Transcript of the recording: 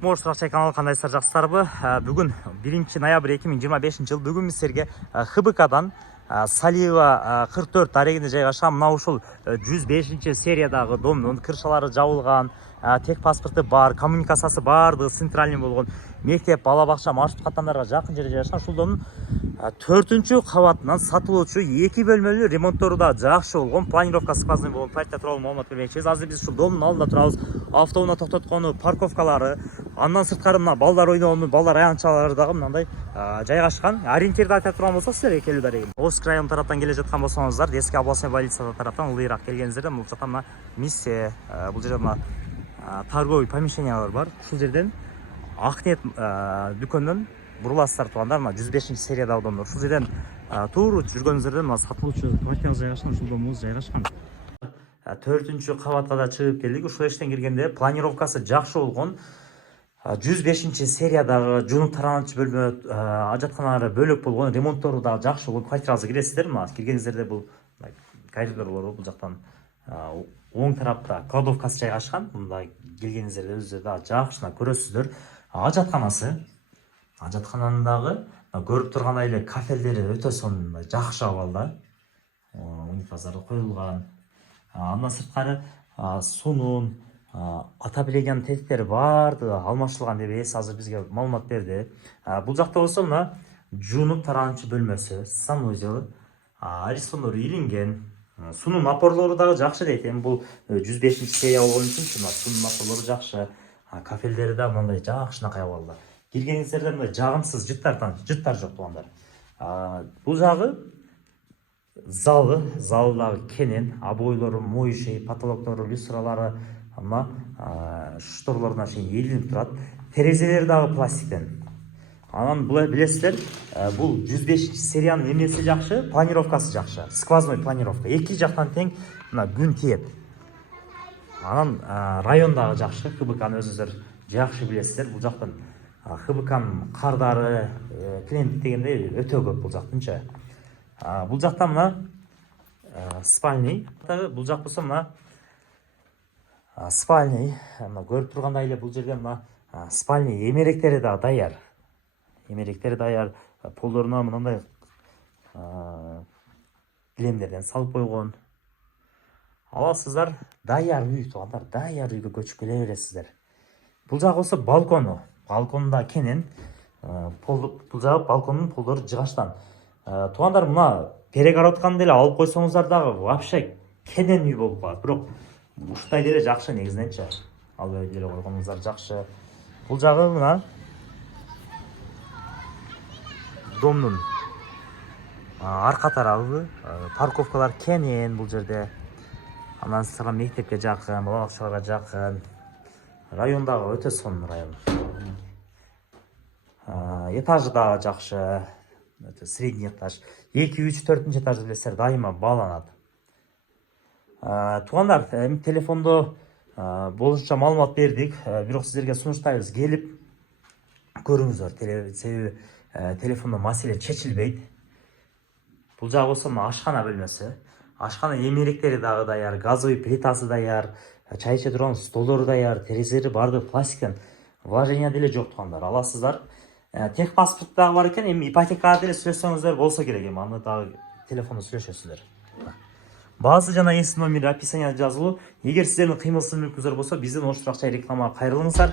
Мош каналы кандайсыздар, жакшысыздарбы? Бүгүн 1 ноябрь 2025 жыл. Бүгүн биз силерге ХБКдан Салива 44 дарегинде жайгашкан мына ушул 105 сериядагы домдун кыршалары жабылган, тек паспорты бар, коммуникациясы бардыгы центральный болгон мектеп, бала бакча, маршрут каттамдарга жакын жерде жайгашкан. Ушул домдун 4-кабатынан сатылуучу 2 бөлмөлүү, ремонттору да жакшы болгон, планировка сквозной болгон пайтта тууралуу маалымат бермекчибиз. Азыр биз ушул домдун алдында турабыз. Автоунаа токтоткону, парковкалары, андан сырткары мына балдар ойногону, балдар аянтчалары дагы мындай жайгашкан. Ориентирди айта турган болсок, силерге келүү дарегим. Омск району тараптан келе жаткан болсоңуздар, Детский областной больница тараптан ылдыйраак келгениңиздерде, бул жакта мына миссия, бул жерде мына торговый помещениялар бар. Ушул жерден Акнет дүкөндөн буруласыздар туугандар, мына 105 сериядагы домдор. Ушул жерден туура жүргөнүңүздөрдө мына сатылуучу квартирабыз жайгашкан, ушул домубуз жайгашкан. 4-кабатка да чыгып келдик. Ушул эштен киргенде планировкасы жакшы болгон. 105 сериядагы жунуп таранычы бөлмө, ажатканалары бөлөк болгон, ремонттору да жакшы болгон квартирабызга киресиздер. Мына киргениңиздерде бул коридорлору, бул жактан оң тарапта кладовкасы жайгашкан. Мындай келгениңиздерде өзүңүздөр да жакшына көрөсүздөр. Ажаткананын дагы көрүп тургандай эле кафелдери өтө сонун, жакшы абалда. Унитаздары коюлган. Андан сырткары суунун, отоплениянын тетиктери бардыгы алмаштырылган деп ээси азыр бизге маалымат берди. Бул жакта болсо мына жуунуп таранычы бөлмөсү, санузел, арестондору илинген. Суунун напорлору дагы жакшы дейт. Эми бул 105 серия болгон үчүн мына суунун напорлору жакшы. Кафелдери да мындай жакшынакай абалда. Киргениңиздерде мындай жагымсыз жыттар жок туугандар. Бул жагы залы дагы кенен, обойлору, моющий, потолоктору, люстралары, ама шторлоруна чейин ийилинип турат. Терезелери дагы пластиктен. Анан булай билесиздер, бул 105 сериянын эмнеси жакшы, планировкасы жакшы. Сквозной планировка. Эки жактан тең мына күн тиет. Анан район дагы жакшы. ХБКны өзүңүздөр жакшы билесиздер. Бул жактан ХБКнын кардары, клиент дегенде өтө көп бул жактынча. Бул жакта мына спальный. Бул жак болсо мына спальный. Көрүп тургандай эле бул жерде мына спальный эмеректери да даяр. Полдоруна мындай килемдерден салып койгон. Аласыздар, даяр үй туугандар, даяр үйгө көчүп келе бересиздер. Бул жагы болсо балкону. Балконунда кенен, бул жагы балконунун полдору жыгаштан. Туугандар, мына перегородканы деле алып койсоңуздар дагы вообще кенен үй болуп калат. Бирок ушундай деле жакшы негизиненчи. Албай деле койгонуңуздар жакшы. Бул жагы мына домдун арка тарабы, парковкалар кенен бул жерде. Андан сырткары мектепке жакын, бала бакчаларга жакын. Райондагы өтө сонун район. Этажы да жакшы. Средний этаж. 2, 3, 4 этаж билесиздер, дайыма бааланат. Туугандар, эми телефондо болушунча маалымат бердик. Бирок сиздерге сунуштайбыз, келип көрүңүздөр. Себеби телефондо маселе чечилбейт. Бул жагы болсо ашкана бөлмөсү. Ашкана эмеректери дагы даяр, газовый плитасы даяр, чай иче турган столдору даяр, терезелери бардыгы пластиктен. Вложения деле жок туугандар. Аласыздар. Тех паспорт дагы бар экен, эми ипотекага деле сүйлөшсөңүздөр болсо керек. Эми аны дагы телефондо сүйлөшөсүздөр. Баасы жана эс номери описанияда жазылуу. Эгер сиздердин кыймылсыз мүлкүңүздөр болсо, биздин Ош Турак Жай рекламага кайрылыңыздар.